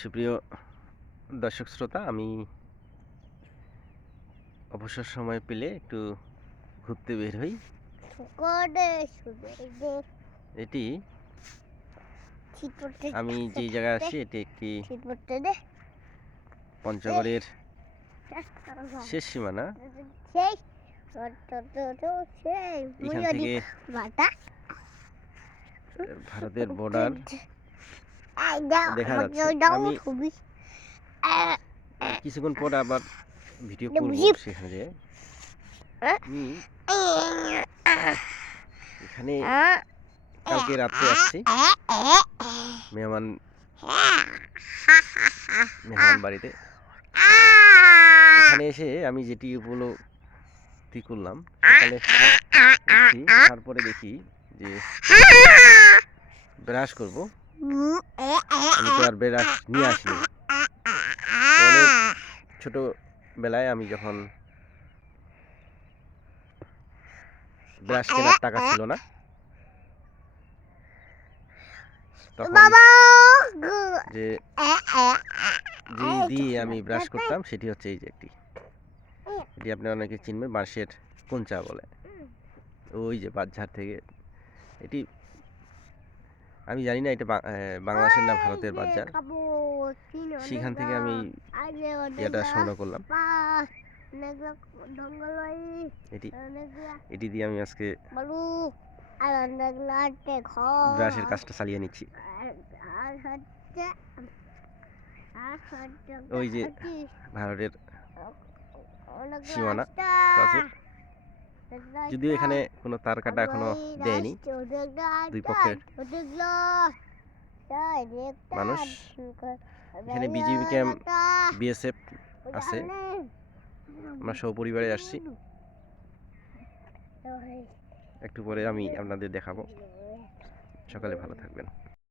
সুপ্রিয় দর্শক শ্রোতা, আমি অবসর সময় পেলে একটু ঘুরতে বের হই। এটি আমি যে জায়গায় আছি এটি একটি পঞ্চগড়ের শেষ সীমানা। এখান থেকে ভারতের বর্ডার দেখা যাচ্ছে। আমি কিছুক্ষণ পর আবার ভিডিও করব সেখানে যেয়ে। আমি এখানে কালকে রাত্রে আসছি মেহমান বাড়িতে। এখানে এসে আমি যেটি উপলব্ধি করলাম, সকালে উঠছি, তারপরে দেখি যে ব্রাশ করব। আমি তো আর ব্রাশ নিয়ে আসিনি। অনেক ছোটবেলায় আমি যখন ব্রাশ কেনার টাকা ছিল না, তখন যে দিয়ে আমি ব্রাশ করতাম সেটি হচ্ছে এই যে এটি আপনারা অনেকে চিনবেন, বাঁশের কোঞ্চা বলে। ওই যে বাঁশঝাড় থেকে এটি, আমি জানি না এটা বাংলাদেশের না ভারতের বাঁশঝাড়, সেখান থেকে আমি এটা সংগ্রহ করলাম। এটি দিয়ে আমি আজকে ব্রাশের কাজটা চালিয়ে নিচ্ছি। ওই যে ভারতের সীমানা আছে, যদিও এখানে কোনো তার কাটা এখনো দেয়নি। দুই পক্ষের মানুষ, এখানে বিজিবি ক্যাম্প, বিএসএফ আছে। আমরা সপরিবারে আসছি। একটু পরে আমি আপনাদের দেখাবো। সকালে ভালো থাকবেন।